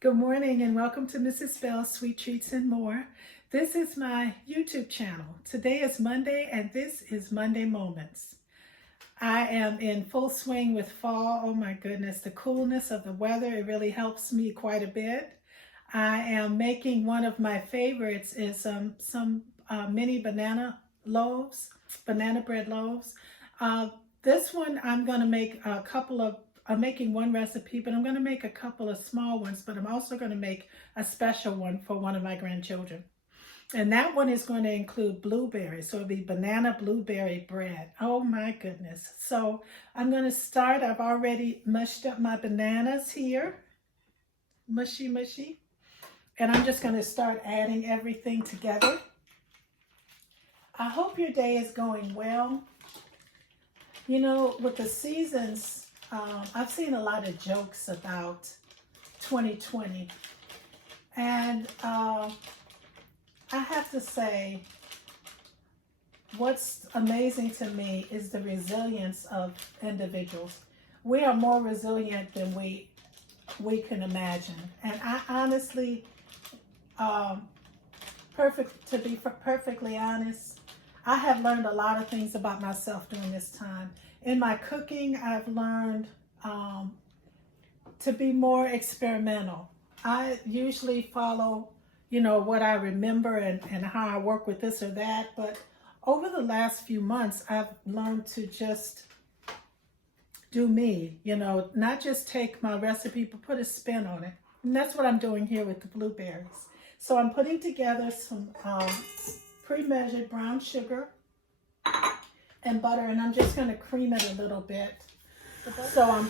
Good morning and welcome to Mrs. Bell's Sweet Treats and More. This is my YouTube channel. Today is Monday and this is Monday Moments. I am in full swing with fall. Oh my goodness, the coolness of the weather, it really helps me quite a bit. I am making one of my favorites is some mini banana bread loaves. This one I'm going to make I'm making one recipe, but I'm going to make a couple of small ones, but I'm also going to make a special one for one of my grandchildren. And that one is going to include blueberries. So it'll be banana blueberry bread. Oh my goodness. So I'm going to start. I've already mushed up my bananas here. Mushy. And I'm just going to start adding everything together. I hope your day is going well. You know, with the seasons, I've seen a lot of jokes about 2020. And I have to say, what's amazing to me is the resilience of individuals. We are more resilient than we can imagine. And I honestly, to be perfectly honest, I have learned a lot of things about myself during this time. In my cooking, I've learned to be more experimental. I usually follow, what I remember and how I work with this or that. But over the last few months, I've learned to just do me, not just take my recipe, but put a spin on it. And that's what I'm doing here with the blueberries. So I'm putting together some pre-measured brown sugar and butter, and I'm just going to cream it a little bit. So I've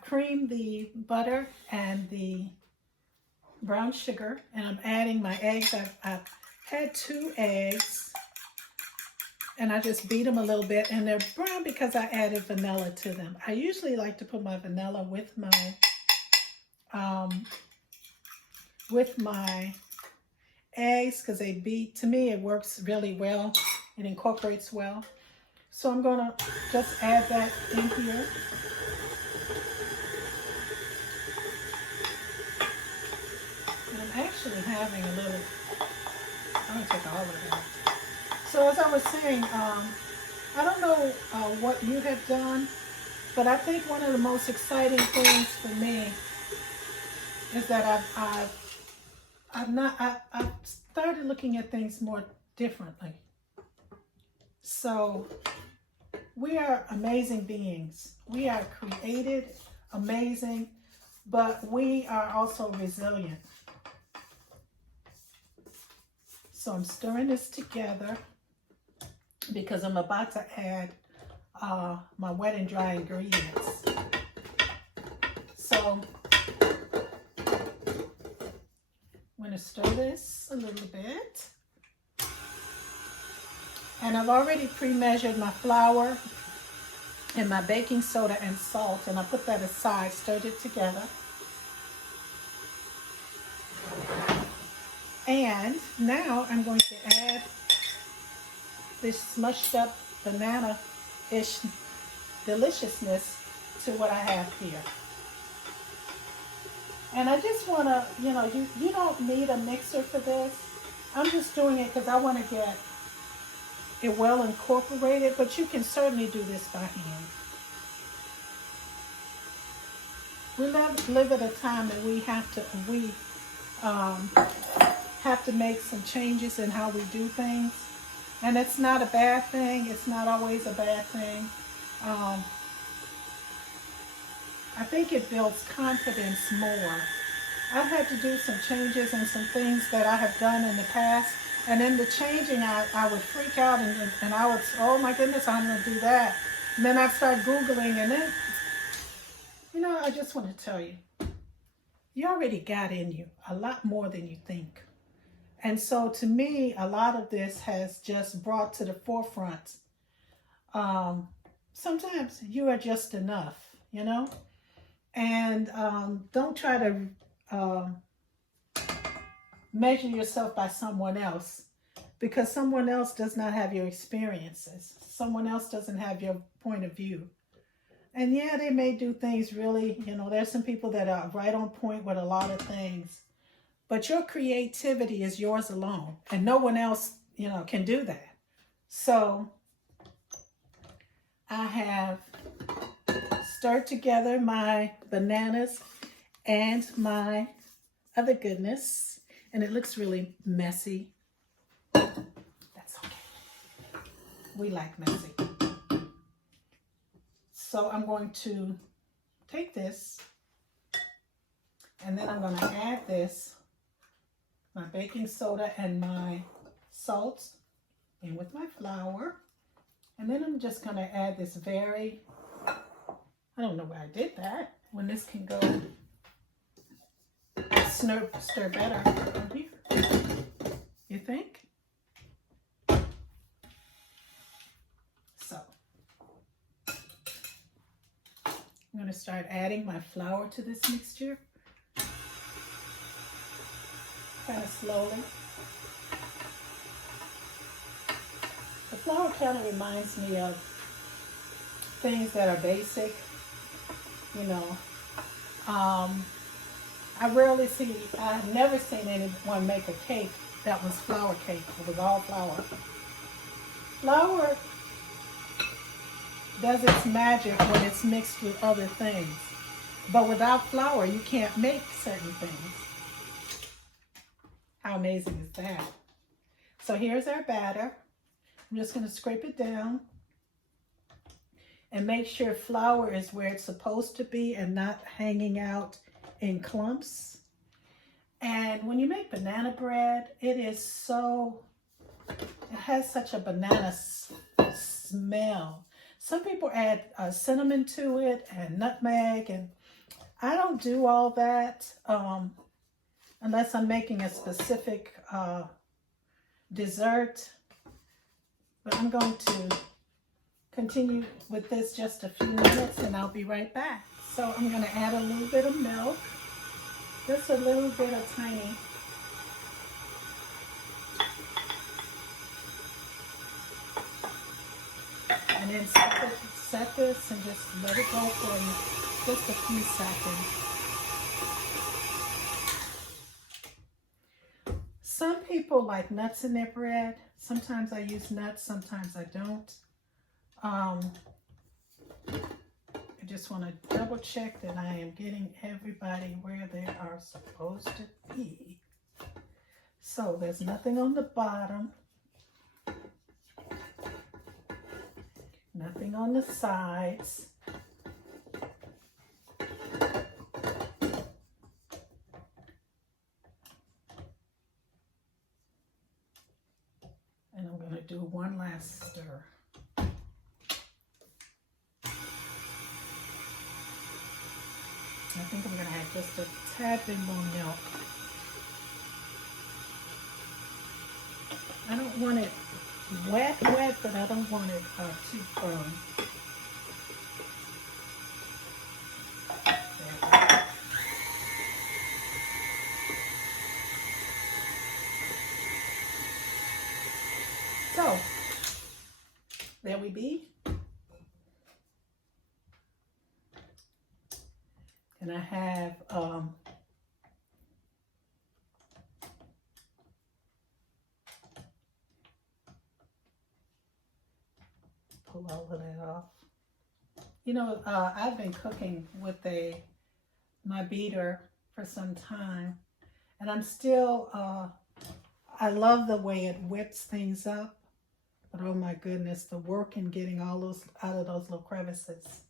creamed the butter and the brown sugar, and I'm adding my eggs. I've had 2 eggs, and I just beat them a little bit, and they're brown because I added vanilla to them. I usually like to put my vanilla with my eggs because to me it works really well. It incorporates well. So I'm going to just add that in here. And I'm actually having a little, I'm going to take all of it out. So as I was saying, I don't know what you have done, but I think one of the most exciting things for me is that I've started looking at things more differently. So we are amazing beings. We are created, amazing, but we are also resilient. So I'm stirring this together because I'm about to add my wet and dry ingredients. So I'm going to stir this a little bit. And I've already pre-measured my flour and my baking soda and salt, and I put that aside, stirred it together. And now I'm going to add this smushed up banana-ish deliciousness to what I have here. And I just want to, you don't need a mixer for this. I'm just doing it because I want to get it well incorporated, but you can certainly do this by hand. We live at a time that we have to make some changes in how we do things, and it's not a bad thing. It's not always a bad thing. I think it builds confidence more. I've had to do some changes and some things that I have done in the past. And in the changing, I would freak out and I would, oh my goodness, I'm going to do that. And then I'd start Googling, and then, I just want to tell you, you already got in you a lot more than you think. And so to me, a lot of this has just brought to the forefront. Sometimes you are just enough, and don't try to measure yourself by someone else, because someone else does not have your experiences. Someone else doesn't have your point of view. And yeah, they may do things really, there's some people that are right on point with a lot of things. But your creativity is yours alone. And no one else, can do that. So I have stirred together my bananas and my other goodness. And it looks really messy. That's okay. We like messy. So I'm going to take this, and then I'm going to add this, my baking soda and my salt in with my flour. And then I'm just going to add this I don't know why I did that, when this can go stir better in here. You think? So I'm going to start adding my flour to this mixture, kind of slowly. The flour kind of reminds me of things that are basic, I've never seen anyone make a cake that was flour cake. It was all flour. Flour does its magic when it's mixed with other things. But without flour, you can't make certain things. How amazing is that? So here's our batter. I'm just going to scrape it down and make sure flour is where it's supposed to be and not hanging out in clumps. And when you make banana bread, it has such a banana smell. Some people add cinnamon to it and nutmeg, and I don't do all that unless I'm making a specific dessert. But I'm going to continue with this just a few minutes and I'll be right back. So I'm going to add a little bit of milk, just a little bit of tiny. And then set this and just let it go for just a few seconds. Some people like nuts in their bread. Sometimes I use nuts, sometimes I don't. I just want to double check that I am getting everybody where they are supposed to be. So there's nothing on the bottom, nothing on the sides. And I'm going to do one last stir. I think I'm going to add just a tad bit more milk. I don't want it wet, but I don't want it too firm. So, there we be. And I have pull all of that off. I've been cooking with my beater for some time, and I'm still, I love the way it whips things up, but oh my goodness, the work in getting all those out of those little crevices.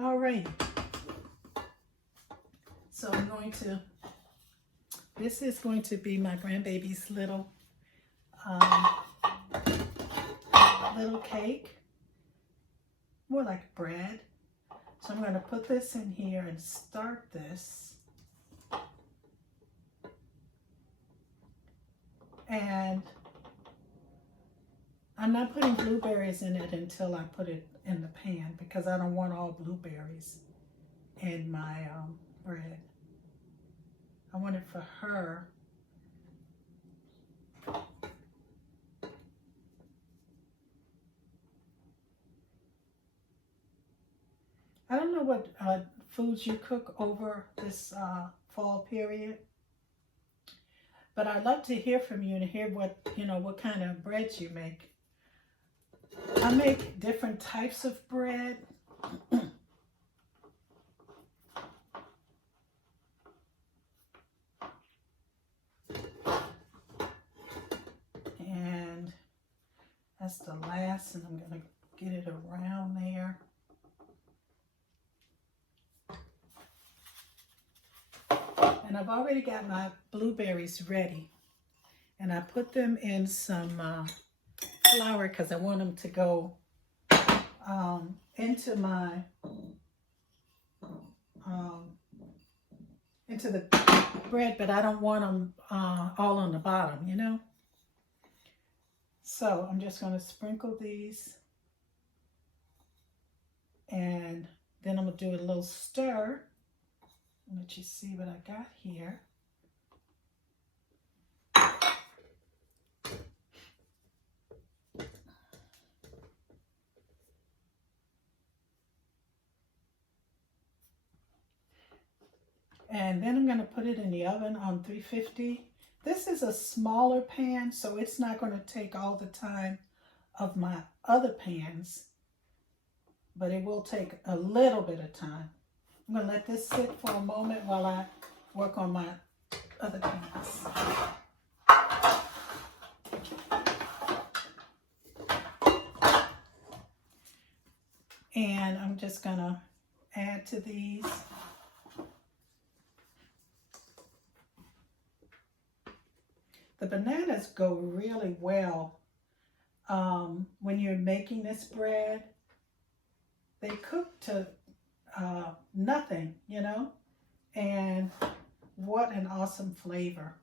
All right, so this is going to be my grandbaby's little cake, more like bread. So I'm going to put this in here and start this. And I'm not putting blueberries in it until I put it in the pan because I don't want all blueberries in my bread. I want it for her. know what foods you cook over this fall period, but I'd love to hear from you and hear what, what kind of breads you make. I make different types of bread. And that's the last, and I'm going to get it around there. And I've already got my blueberries ready. And I put them in some flour because I want them to go into my into the bread, but I don't want them all on the bottom, you know. So I'm just going to sprinkle these, and then I'm going to do a little stir. I'll let you see what I got here. And then I'm going to put it in the oven on 350. This is a smaller pan, so it's not going to take all the time of my other pans, but it will take a little bit of time. I'm going to let this sit for a moment while I work on my other pans. And I'm just going to add to these. The bananas go really well when you're making this bread. They cook to nothing, you know, and what an awesome flavor.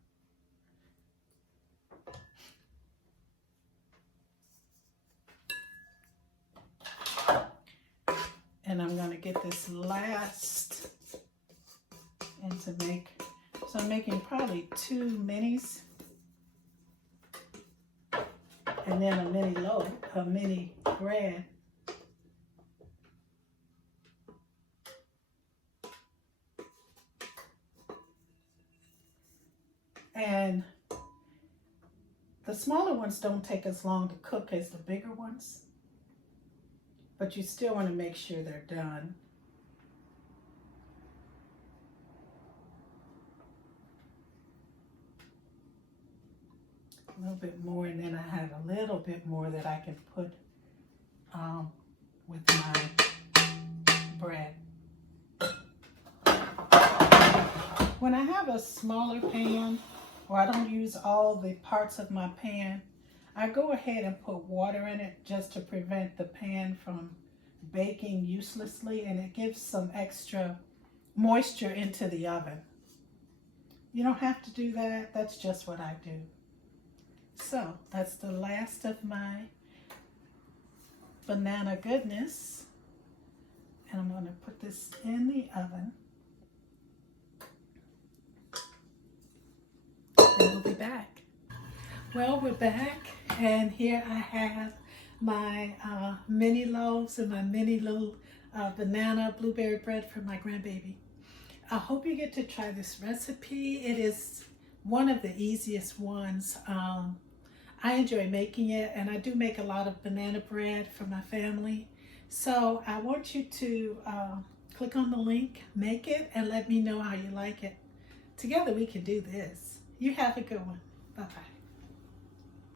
And I'm going to get this last and to make, so I'm making probably 2 minis. And then a mini loaf, a mini bread. And the smaller ones don't take as long to cook as the bigger ones, but you still want to make sure they're done. A little bit more, and then I have a little bit more that I can put with my bread. When I have a smaller pan, or I don't use all the parts of my pan, I go ahead and put water in it just to prevent the pan from baking uselessly, and it gives some extra moisture into the oven. You don't have to do that. That's just what I do. So that's the last of my banana goodness. And I'm going to put this in the oven. And we'll be back. Well, we're back. And here I have my mini loaves and my mini little banana blueberry bread for my grandbaby. I hope you get to try this recipe. It is one of the easiest ones. I enjoy making it, and I do make a lot of banana bread for my family. So I want you to click on the link, make it, and let me know how you like it. Together we can do this. You have a good one. Bye-bye.